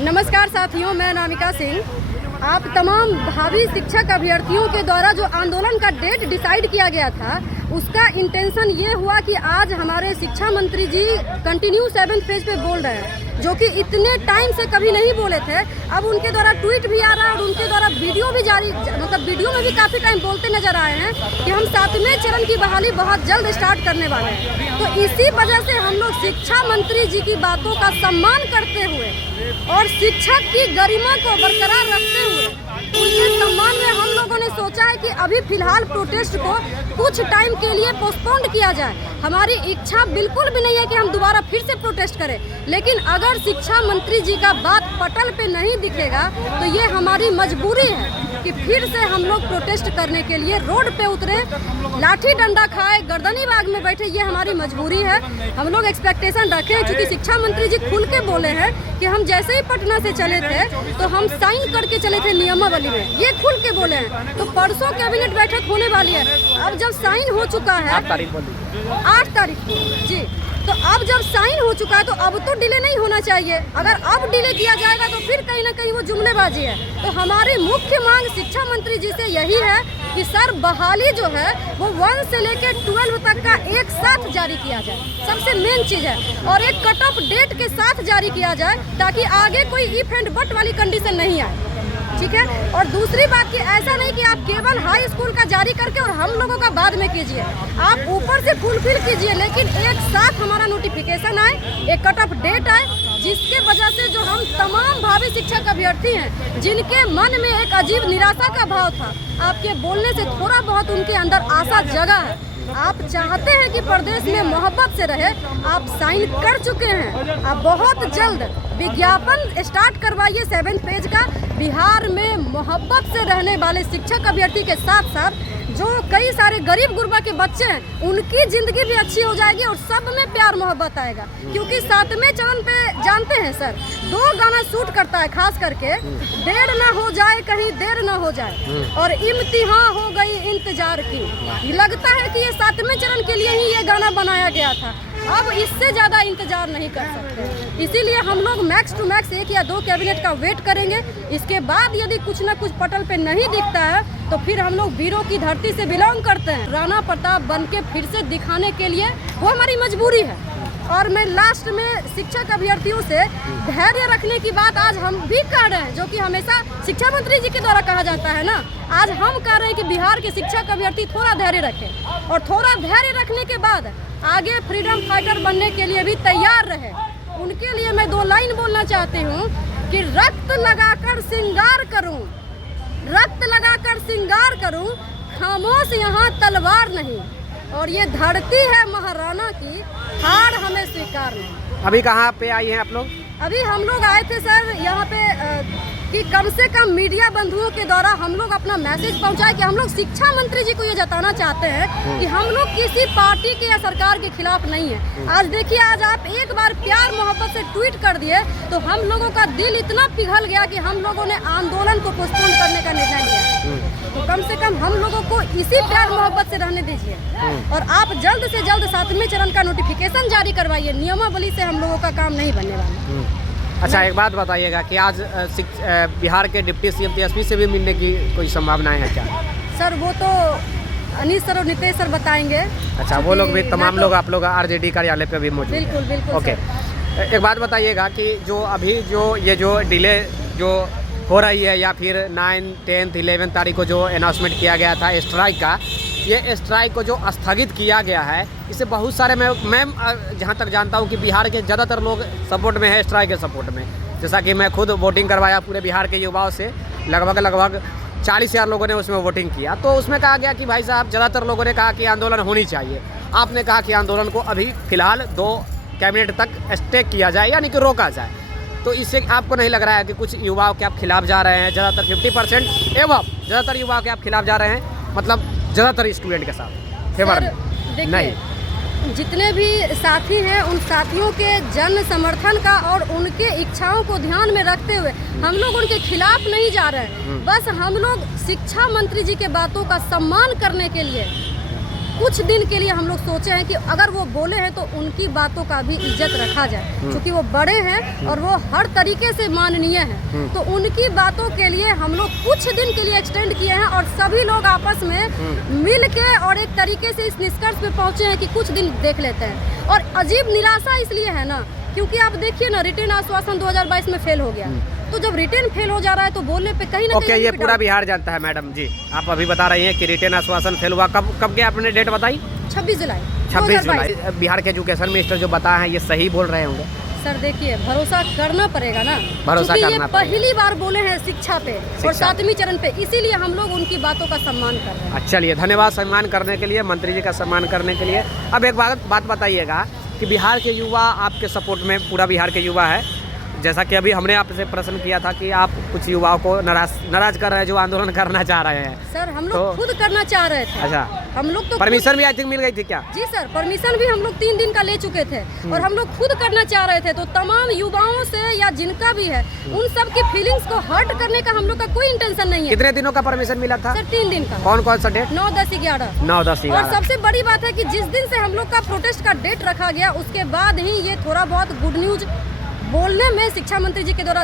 नमस्कार साथियों, मैं नामिका सिंह। आप तमाम भावी शिक्षक अभ्यर्थियों के द्वारा जो आंदोलन का डेट डिसाइड किया गया था, उसका इंटेंशन ये हुआ कि आज हमारे शिक्षा मंत्री जी कंटिन्यू 7th फेज पे बोल रहे हैं, जो कि इतने टाइम से कभी नहीं बोले थे। अब उनके द्वारा ट्वीट भी आ रहा है और उनके द्वारा वीडियो भी जारी, मतलब वीडियो में भी काफ़ी टाइम बोलते नजर आए हैं कि हम 7वें चरण की बहाली बहुत जल्द स्टार्ट करने वाले हैं। तो इसी वजह से हम लोग शिक्षा मंत्री जी की बातों का सम्मान करते हुए और शिक्षक की गरिमा को बरकरार रखते हुए उनके सम्मान में हम लोगों ने सोचा है कि अभी फिलहाल प्रोटेस्ट को कुछ टाइम के लिए पोस्टपोन किया जाए। हमारी इच्छा बिल्कुल भी नहीं है कि हम दोबारा फिर से प्रोटेस्ट करें, लेकिन अगर शिक्षा मंत्री जी का बात पटल पे नहीं दिखेगा तो ये हमारी मजबूरी है कि फिर से हम लोग प्रोटेस्ट करने के लिए रोड पे उतरे, लाठी डंडा खाए, गर्दनी बाग में बैठे। ये हमारी मजबूरी है। हम लोग एक्सपेक्टेशन रखे हैं, चूँकि शिक्षा मंत्री जी खुल के बोले हैं कि हम जैसे ही पटना से चले थे तो हम साइन करके चले थे नियमावली में, ये खुल के बोले हैं। तो परसों कैबिनेट बैठक होने वाली है। अब जब साइन हो चुका है 8 तारीख को जी, तो अब जब साइन हो चुका है तो अब तो डिले नहीं होना चाहिए। अगर अब डिले किया जाएगा तो फिर कहीं ना कहीं वो जुमलेबाजी है। तो हमारी मुख्य मांग शिक्षा मंत्री जी से यही है कि सर, बहाली जो है वो 1 से लेकर 12 तक का एक साथ जारी किया जाए, सबसे मेन चीज़ है, और एक कट ऑफ डेट के साथ जारी किया जाए ताकि आगे कोई इफ एंड बट वाली कंडीशन नहीं आए। ठीक है। और दूसरी बात कि ऐसा नहीं कि आप केवल हाई स्कूल का जारी करके और हम लोगों का बाद में कीजिए, आप ऊपर से फुलफिल कीजिए, लेकिन एक साथ हमारा नोटिफिकेशन आए, एक कट ऑफ डेट आए, जिसके वजह से जो हम तमाम भावी शिक्षक अभ्यर्थी हैं जिनके मन में एक अजीब निराशा का भाव था, आपके बोलने से थोड़ा बहुत उनके अंदर आशा जगा है। आप चाहते हैं कि प्रदेश में मोहब्बत से रहे, आप साइन कर चुके हैं। आप बहुत जल्द विज्ञापन स्टार्ट करवाइए 7th फेज का। बिहार में मोहब्बत से रहने वाले शिक्षक अभ्यर्थी के साथ साथ जो कई सारे गरीब गुरबा के बच्चे हैं, उनकी ज़िंदगी भी अच्छी हो जाएगी और सब में प्यार मोहब्बत आएगा। क्योंकि 7वें चरण पे जानते हैं सर, 2 गाना शूट करता है, खास करके देर ना हो जाए, कहीं देर ना हो जाए, और इम्तिहान हो गई इंतजार की। लगता है कि ये 7वें चरण के लिए ही ये गाना बनाया गया था। अब इससे ज़्यादा इंतजार नहीं कर सकते, इसीलिए हम लोग मैक्स टू मैक्स 1 या 2 कैबिनेट का वेट करेंगे। इसके बाद यदि कुछ ना कुछ पटल पे नहीं दिखता है तो फिर हम लोग वीरों की धरती से बिलोंग करते हैं, राणा प्रताप बन के फिर से दिखाने के लिए, वो हमारी मजबूरी है। और मैं लास्ट में शिक्षक अभ्यर्थियों से धैर्य रखने की बात आज हम भी कह रहे हैं, जो कि हमेशा शिक्षा मंत्री जी के द्वारा कहा जाता है ना। आज हम कह रहे हैं कि बिहार के शिक्षक अभ्यर्थी थोड़ा धैर्य रखें और थोड़ा धैर्य रखने के बाद आगे फ्रीडम फाइटर बनने के लिए भी तैयार रहे। उनके लिए मैं 2 लाइन बोलना चाहती हूँ कि रक्त लगाकर श्रृंगार करूँ, रक्त लगाकर श्रृंगार करूँ, खामोश यहाँ तलवार नहीं, और ये धरती है महाराणा की, हार हमें स्वीकार नहीं। अभी कहाँ पे आई हैं आप लोग? अभी हम लोग आए थे सर यहाँ पे कि कम से कम मीडिया बंधुओं के द्वारा हम लोग अपना मैसेज पहुंचाए कि हम लोग शिक्षा मंत्री जी को ये जताना चाहते हैं कि हम लोग किसी पार्टी के या सरकार के खिलाफ नहीं है। आज देखिए, आज आप एक बार प्यार मोहब्बत से ट्वीट कर दिए तो हम लोगों का दिल इतना पिघल गया कि हम लोगों ने आंदोलन को पोस्टपोन करने का निर्णय लिया। तो कम से कम हम लोगों को इसी प्यार मोहब्बत से रहने दीजिए और आप जल्द से जल्द 7वें चरण का नोटिफिकेशन जारी करवाइए। नियमावली से हम लोगों का काम नहीं बनने वाला। अच्छा, एक बात बताइएगा कि आज बिहार के डिप्टी सीएम तेजस्वी से भी मिलने की कोई संभावनाएं हैं क्या? सर वो तो अनिल सर और नीतीश सर बताएंगे। अच्छा, वो लोग भी, तमाम लोग आप लोग आरजेडी कार्यालय पे भी मौजूद हैं? बिल्कुल बिल्कुल। ओके, एक बात बताइएगा कि जो अभी ये जो डिले जो हो रही है, या फिर 9, 10, 11 तारीख को जो अनाउंसमेंट किया गया था स्ट्राइक का, ये स्ट्राइक को जो स्थगित किया गया है, इससे बहुत सारे मैं जहाँ तक जानता हूँ कि बिहार के ज़्यादातर लोग सपोर्ट में है, स्ट्राइक के सपोर्ट में। जैसा कि मैं खुद वोटिंग करवाया पूरे बिहार के युवाओं से, लगभग 40,000 लोगों ने उसमें वोटिंग किया। तो उसमें कहा गया कि भाई साहब, ज़्यादातर लोगों ने कहा कि आंदोलन होनी चाहिए। आपने कहा कि आंदोलन को अभी फ़िलहाल 2 कैबिनेट तक स्टे किया जाए, यानी कि रोका जाए। तो इससे आपको नहीं लग रहा है कि कुछ युवाओं के आप खिलाफ जा रहे हैं? ज़्यादातर 50% एवं ज़्यादातर युवाओं के आप खिलाफ जा रहे हैं, मतलब ज़्यादातर स्टूडेंट के साथ फेवर नहीं? जितने भी साथी हैं, उन साथियों के जन समर्थन का और उनके इच्छाओं को ध्यान में रखते हुए हम लोग उनके खिलाफ नहीं जा रहे हैं। बस हम लोग शिक्षा मंत्री जी के बातों का सम्मान करने के लिए कुछ दिन के लिए हम लोग सोचे हैं कि अगर वो बोले हैं तो उनकी बातों का भी इज्जत रखा जाए, क्योंकि वो बड़े हैं और वो हर तरीके से माननीय हैं। तो उनकी बातों के लिए हम लोग कुछ दिन के लिए एक्सटेंड किए हैं और सभी लोग आपस में मिल के और एक तरीके से इस निष्कर्ष पे पहुंचे हैं कि कुछ दिन देख लेते हैं। और अजीब निराशा इसलिए है ना, क्योंकि आप देखिए ना, रिटेन आश्वासन 2022 में फेल हो गया, तो जब रिटेन फेल हो जा रहा है तो बोलने पे कहीं ना कहीं ये पूरा बिहार जानता है मैडम जी। आप अभी बता रही हैं कि रिटेन आश्वासन फेल हुआ, कब के आपने डेट बताई? 26 जुलाई 26 जुलाई। बिहार के एजुकेशन मिनिस्टर जो बताए हैं ये सही बोल रहे होंगे? सर देखिए, भरोसा करना पड़ेगा ना, भरोसा क्योंकि करना ये पहली बार बोले हैं शिक्षा पे और 7वीं चरण पे, इसीलिए हम लोग उनकी बातों का सम्मान कर रहे हैं। चलिए, धन्यवाद सम्मान करने के लिए, मंत्री जी का सम्मान करने के लिए। अब एक बात बताइएगा कि बिहार के युवा आपके सपोर्ट में, पूरा बिहार के युवा है, जैसा कि अभी हमने आपसे प्रश्न किया था कि आप कुछ युवाओं को नाराज कर रहे हैं जो आंदोलन करना चाह रहे हैं। सर हम लोग खुद करना चाह रहे थे। अच्छा, हम लोग तो परमिशन भी आई थिंक मिल गई थी क्या? जी सर, परमिशन भी हम लोग 3 दिन का ले चुके थे और हम लोग खुद करना चाह रहे थे। तो तमाम युवाओं से या जिनका भी है उन सब की फीलिंग्स को हर्ट करने का हम लोग का कोई इंटेंशन नहीं है। कितने दिनों का परमिशन मिला था? सर 3 दिन का। कौन सा डेट? 9, 10, 11। 9, 10, 11। और सबसे बड़ी बात है कि जिस दिन से हम लोग का प्रोटेस्ट का डेट रखा गया उसके बाद ही ये थोड़ा बहुत गुड न्यूज बोलने में शिक्षा मंत्री जी के द्वारा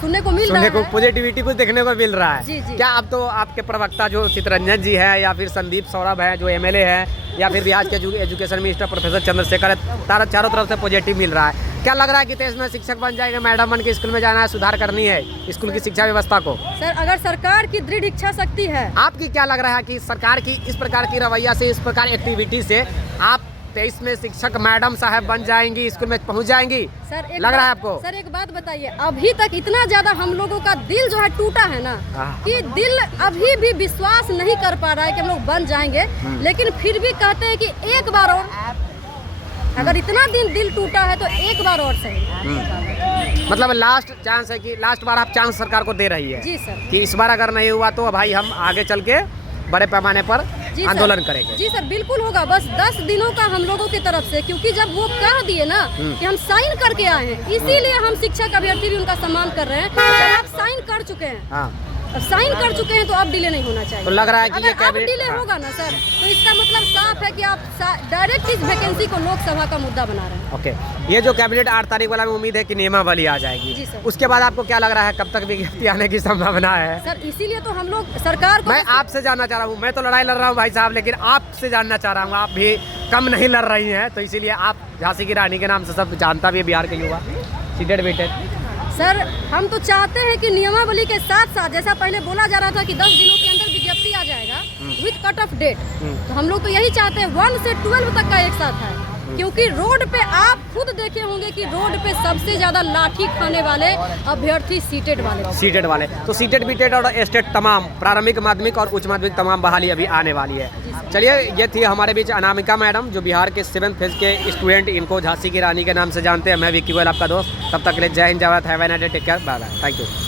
सुनने को मिल रहा है, पॉजिटिविटी कुछ देखने को मिल रहा है। जी जी। क्या अब तो आपके प्रवक्ता जो चितरंजन जी है या फिर संदीप सौरभ है जो MLA है या फिर बिहार के एजुकेशन मिनिस्टर प्रोफेसर चंद्रशेखर है, चारों तरफ से पॉजिटिव मिल रहा है? क्या लग रहा है कि देश में शिक्षक बन जाएंगे, मैडम बन के स्कूल में जाना है, सुधार करनी है स्कूल की शिक्षा व्यवस्था को? सर अगर सरकार की दृढ़ इच्छा शक्ति है। आपकी क्या लग रहा है कि सरकार की इस प्रकार की रवैया से, इस प्रकार एक्टिविटी से आप 23 में शिक्षक मैडम साहब बन जाएंगी, स्कूल में पहुंच जाएंगी? सर लग रहा है आपको? सर एक बात बताइए, अभी तक इतना ज्यादा हम लोगों का दिल जो है टूटा है ना, कि दिल अभी भी विश्वास नहीं कर पा रहा है कि हम लोग बन जाएंगे, लेकिन फिर भी कहते हैं कि एक बार और, अगर इतना दिन दिल टूटा है तो एक बार और सही। मतलब लास्ट चांस है कि लास्ट बार आप चांस सरकार को दे रही है? जी सर। कि इस बार अगर नहीं हुआ तो भाई हम आगे चल के बड़े पैमाने पर आंदोलन करेंगे। जी सर बिल्कुल होगा, बस 10 दिनों का हम लोगों की तरफ से, क्योंकि जब वो कह दिए ना कि हम साइन करके आए हैं, इसीलिए हम शिक्षक अभ्यर्थी भी उनका सम्मान कर रहे हैं। जब आप साइन कर चुके हैं, हाँ, साइन कर चुके हैं तो अब डिले नहीं होना चाहिए। तो लग रहा है कि अगर अब डिले होगा ना सर, तो इसका मतलब साफ है कि आप डायरेक्ट इस वैकेंसी को लोकसभा का मुद्दा बना रहे हैं। ओके, ये जो कैबिनेट 8 तारीख वाला में उम्मीद है कि नियमावली आ जाएगी। जी सर। उसके बाद आपको क्या लग रहा है, कब तक विज्ञप्ति आने की संभावना है? सर इसीलिए तो हम लोग सरकार को, मैं आपसे जानना चाह रहा हूँ, मैं तो लड़ाई लड़ रहा हूँ भाई साहब, लेकिन आपसे जानना चाह रहा हूँ, आप भी कम नहीं लड़ रही हैं, तो इसीलिए आप झांसी की रानी के नाम से सब जानता भी है बिहार के युवा, सीटेड वेटेड। सर हम तो चाहते हैं कि नियमावली के साथ साथ, जैसा पहले बोला जा रहा था कि 10 दिनों के अंदर विज्ञप्ति आ जाएगा विद कट ऑफ डेट, तो हम लोग तो यही चाहते हैं 1 से 12 तक का एक साथ है, क्योंकि रोड पे आप खुद देखे होंगे कि रोड पे सबसे ज्यादा लाठी खाने वाले अभ्यर्थी सीटेड वाले। तो सीटेड बीटेड और स्टेट तमाम प्रारंभिक, माध्यमिक और उच्च माध्यमिक तमाम बहाली अभी आने वाली है। चलिए, ये थी हमारे बीच अनामिका मैडम जो बिहार के 7th फेज के स्टूडेंट, इनको झांसी की रानी के नाम से जानते हैं। मैं विक्की गोयल आपका दोस्त, तब तक के लिए Jai Hind, Jai Bharat, have a nice day, take care, bye bye, thank you.